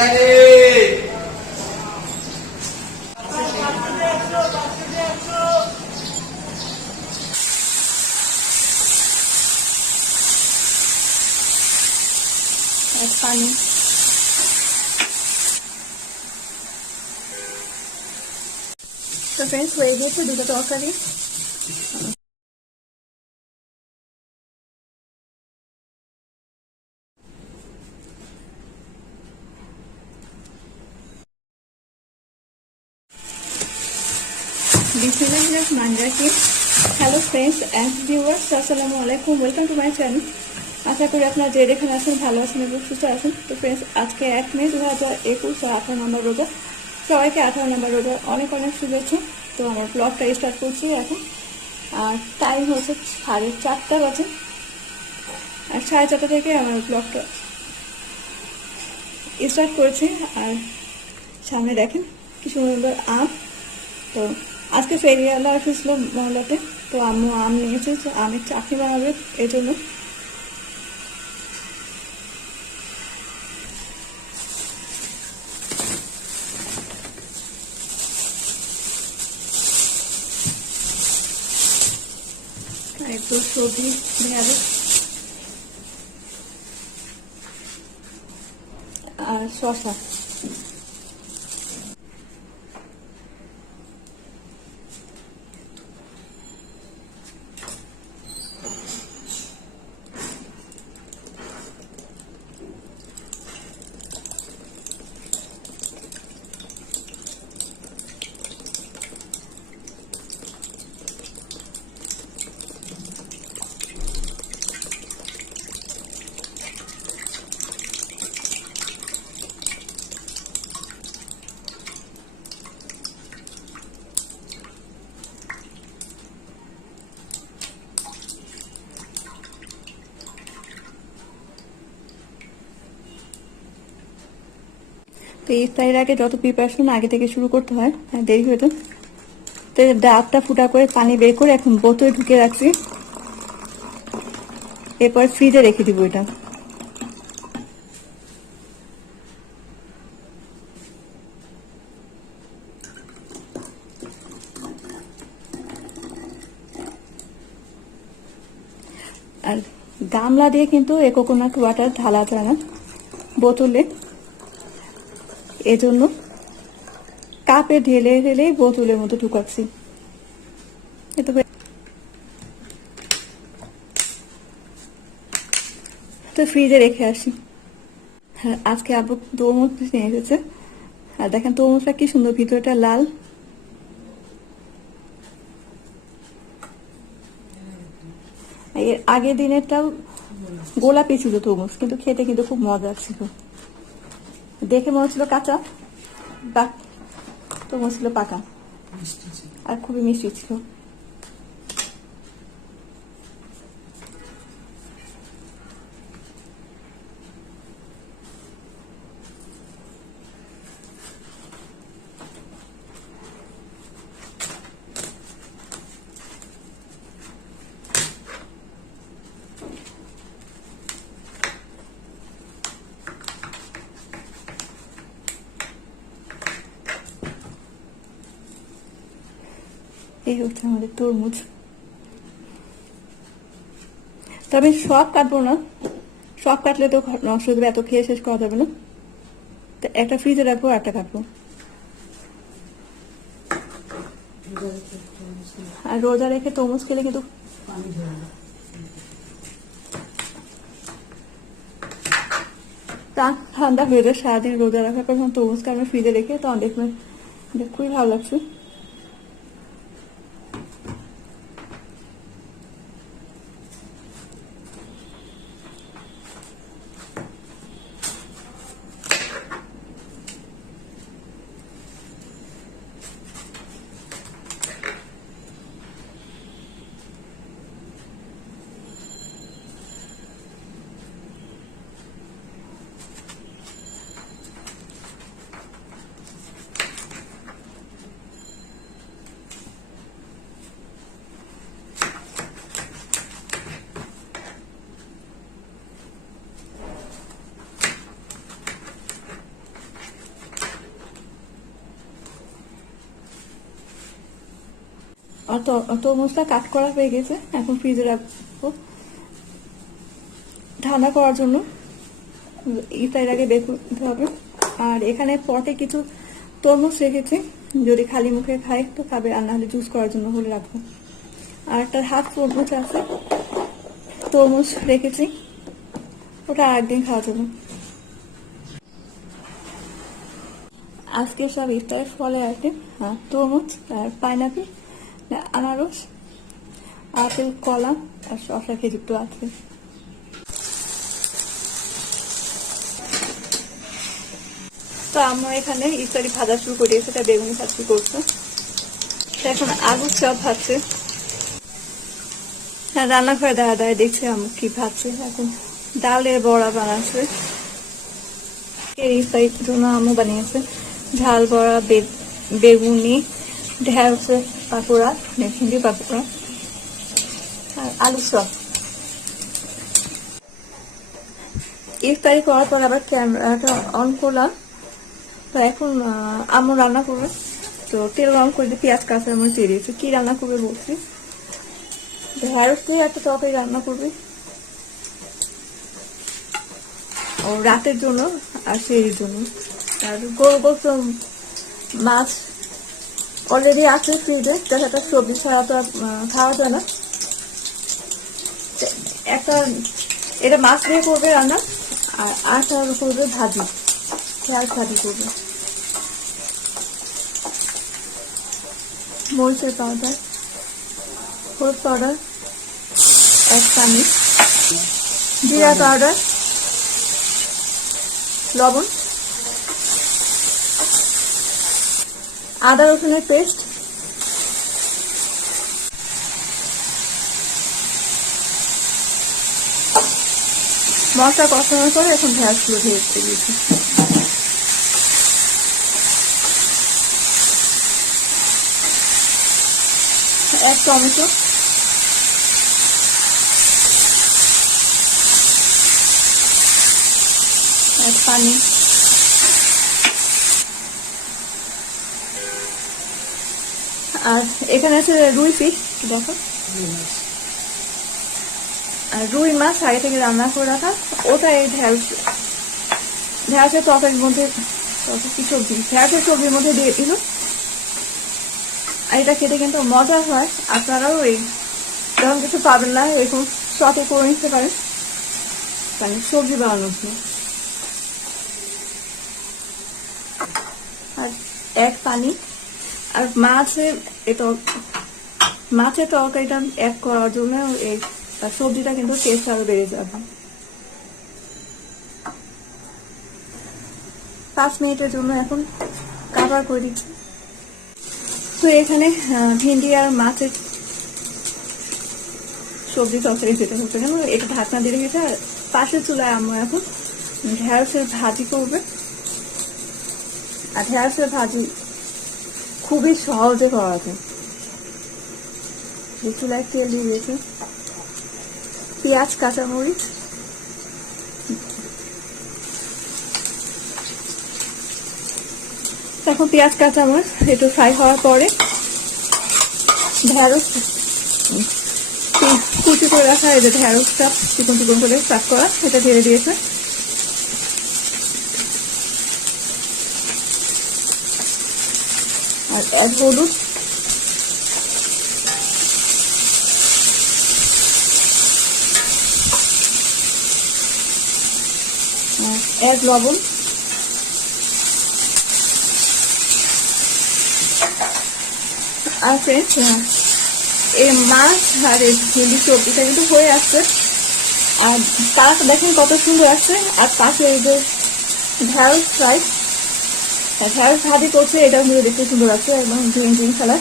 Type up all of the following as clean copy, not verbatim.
पानी तो फ्रेंड्स হয়ে গেছে দুটো তরকারি। हेलो फ्रेंड्स एंड व्यूअर्स अस्सलामु आलैकुम वेलकम टू माय चैनल। आशा करी আপনারা যে যেখানে আছেন ভালো আছেন এবং সুস্থ আছেন। তো फ्रेंड्स আজকে 1 মে 2021 18 নম্বর রোজা। সবাইকে 18 নম্বর রোজা অনেক অনেক শুভেচ্ছা। তো আমার ব্লগটা স্টার্ট করছি এখন। আর টাইম হচ্ছে 4:30 বাজে। আর 4:30 থেকে আমার ব্লগটা স্টার্ট করেছি। আর সামনে দেখেন কি সুন্দর আম। তো আজকে ফেরিওয়ালা এসেছিল মহল্লাতে, তো আম্মু আম নিয়েছে, আমের চাটনি বানাবে এই জন্য। একটু সবজি ভেজাবে আর শসা। তো ইফতারের আগে যত প্রিপারেশন আগে থেকে শুরু করতে হয়, দেরি হতো। তো ডাবটা ফুটা করে পানি বের করে এখন বোতলে ঢুকে রাখছি, এরপর ফ্রিজে রেখে দিব এটা। আর গামলা দিয়ে কিন্তু এই কোকোনাট ওয়াটার ঢালা যায় না বোতলে, এজন্য কাপে ঢেলে ঢেলে বোতলের মতো ঢুকাচ্ছি। তো ফ্রিজে রেখে আসি। হ্যাঁ, আজকে আব্বু তরমুজ নিয়ে এসেছে। আর দেখেন তরমুজটা কি সুন্দর, ভিতরটা লাল। এর আগের দিনেরটাও গোলাপি ছিল তরমুজ, কিন্তু খেতে কিন্তু খুব মজা ছিল। দেখে মনে হচ্ছিল কাঁচা, বাট তরমুজ ছিল পাকা আর খুবই মিষ্টি ছিল। এই হচ্ছে আমাদের তরমুজ। তবে সব কাটবো না, সব কাটলে তো নষ্ট হয়ে যাবে, এত খেয়ে শেষ করা যাবে না। তো একটা ফ্রিজে রাখবো, একটা কাটবো। আর রোজা রেখে তরমুজ খেলে কিন্তু ঠান্ডা হয়ে যায়। সারাদিন রোজা রাখার পর তরমুজকে আমরা ফ্রিজে রেখে তখন দেখবেন খুবই ভালো লাগছে। আর তরমুজটা কাট করা হয়ে গেছে, এখন ফ্রিজে রাখবো ঠান্ডা করার জন্য। ইফতারের আগে বের করতে হবে। আর এখানে পটে কিছু তরমুজ রেখেছি, যদি খালি মুখে খাই তো খাবে, আর নাহলে জুস করার জন্য হলে রাখবো। আর একটা হাফ তরমুজ আছে, তরমুজ রেখেছি, ওটা একদিন খাওয়া যাবে। আজকে সব ইফতারের ফলে আইটেম, তরমুজ আর পাইনাপেল, আনারস, আপেল, কলা আর শসা, খেজুর তো আছে। তো আমরা এখানে ইফতারি ভাজা শুরু করে দিয়েছি, এটা বেগুনি ভাজি করছে, এখন আলুর চপ ভাজছে। হ্যাঁ, রান্নাঘরে দাঁড়া দাঁড়িয়ে দেখছি আমি কি ভাজছে। এখন ডালের বড়া বানাচ্ছে, এই ইফতারির জন্য আম্মু বানিয়েছে। ঝাল বড়া, বেগুনি, ঢেঁড়সের পাকোড়া, ভেন্ডি পাকোড়া আর আলু চপ। ইফতারি করার পর আবার ক্যামেরাটা অন করলাম। তো এখন আম্মু রান্না করবে, তো তেল গরম করে দিয়ে পেঁয়াজ কাঁচা মরিচ দিয়ে দিয়েছি। কি রান্না করবে বলছি, ঢেঁড়স দিয়ে একটা তরকারি রান্না করবে ও রাতের জন্য আর সেই জন্য। আর গোল গোল মাছ অলরেডি আছে ফ্রিজে, একটা সবজি ছাড়া তো খাওয়া যায় না। একটা এটা মাছ দিয়ে করবে রান্না, আর আটা করবে ভাজি, পেঁয়াজ ভাজি করবে। মরিচের পাউডার, হলুদ পাউডার 1 চামচ, জিরা পাউডার, লবণ, আদা রসুনের পেস্ট, মশলা কষানোর পরে এখন ঢেঁড়সগুলো দিয়ে দিয়েছি। এক টমেটো, এক পানি, আর এখানে আছে রুই ফিশ, দেখো, আর রুই মাছ আগে থেকে রান্না করে রাখা, ওটা এই ঢেঁড়সের তরকারির মধ্যে, সবজি ঢেঁড়সের সবজির মধ্যে দিয়ে দিল। আর এটা খেতে কিন্তু মজা হয়, আপনারাও এই যখন কিছু পাবেন না এরকম শর্টে করে নিতে পারেন, মানে সবজি বানানোর জন্য। আর এক পানি, আর মাছের তরকারিটা অ্যাড করার জন্য এই সবজিটা কিন্তু টেস্ট আরো বেড়ে যাবে। 5 মিনিটের জন্য এখন কাভার করে দিচ্ছি। তো এখানে ভেন্ডি আর মাছের সবজি তরকারি যেটা হচ্ছে কেন, এটা ঢাকনা দিয়ে রেখেছে। আর পাশের চুলায় আমরা এখন ঢেঁড়সের ভাজি করবে। আর ঢেঁড়সের ভাজি খুবই সহজে করা যায়। চুলায় তেল দিয়ে দিয়েছে, পেঁয়াজ, কাঁচামরিচ, এখন পেঁয়াজ কাঁচামরিচ একটু ফ্রাই হওয়ার পরে ঢেঁড়স কুচি করে রাখা, এই যে ঢেঁড়সটা চিকন চিকন করে কাট করা, এটা ঢেলে দিয়েছে। আর এক হলুদ, এক লবণ, আর ফ্রেন্ডস এই মাছ আর এই ভেন্ডি সবজিটা কিন্তু হয়ে আসছে। আর কালারটা দেখেন কত সুন্দর আসছে। আর পাশে এই যে ঢেঁড়স ফ্রাই, ঢেঁড়স ভাজি করছে, এটাও কিন্তু দেখতে সুন্দর আছে, একদম গ্রিন গ্রিন কালার।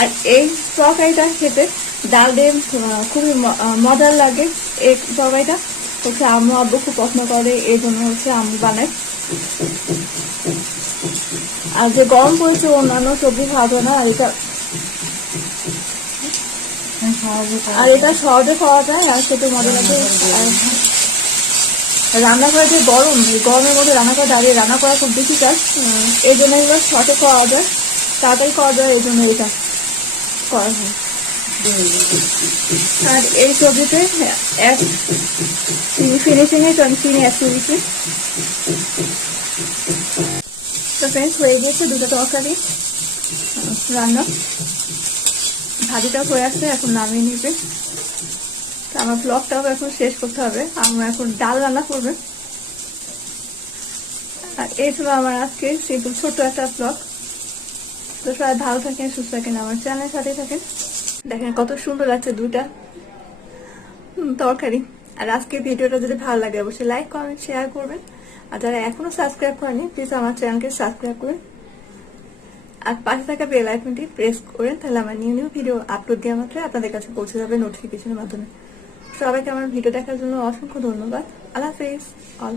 আর এই তরকারিটা খেতে ডাল দিয়ে খুবই মজার লাগে। এই তরকারিটা হচ্ছে আম্মু আব্বু খুব পছন্দ করে, এই জন্য হচ্ছে আম্মু বানায়। আর যে গরম পড়েছে অন্যান্য সবজি খাওয়া যায় না, আর এটা সহজে খাওয়া যায় আর খেতে মজা লাগে। রান্না করা যে গরম, এই গরমের মধ্যে রান্না করে দাঁড়িয়ে রান্না করা খুব বেশি কাজ, এই জন্য এবার শর্টে খাওয়া যায়, তাড়াতাড়ি খাওয়া যায়, এই জন্য এটা। করা হয়। আর এই সবজিতে এক ফিনিশিং এ আমি চিনি অ্যাড করে দিচ্ছি। তো ফ্রেন্ডস, হয়ে গিয়েছে দুটো তরকারি রান্না, ভাজিটা হয়ে আসছে, এখন নামিয়ে নিবে। আমার ব্লগটাও এখন শেষ করতে হবে, আমরা এখন ডাল রান্না করবে। আর এই ছিল আমার আজকে সিম্পল ছোট্ট একটা ব্লগ। তো সবাই ভালো থাকেন, সুস্থ থাকেন, আমার চ্যানেলের সাথে থাকেন। দেখেন কত সুন্দর লাগছে দুইটা তরকারি। আর আজকে ভিডিওটা যদি ভালো লাগে অবশ্যই লাইক কমেন্ট শেয়ার করবেন। আর যারা এখনো সাবস্ক্রাইব করেনি প্লিজ আমার চ্যানেলকে সাবস্ক্রাইব করুন, আর পাশে থাকা বেল আইকনটি প্রেস করেন, তাহলে আমার নিউ ভিডিও আপলোড দেওয়া মাত্র আপনাদের কাছে পৌঁছে যাবে নোটিফিকেশনের মাধ্যমে। সবাইকে আমার ভিডিও দেখার জন্য অসংখ্য ধন্যবাদ। আল্লাহ হাফেজ অল।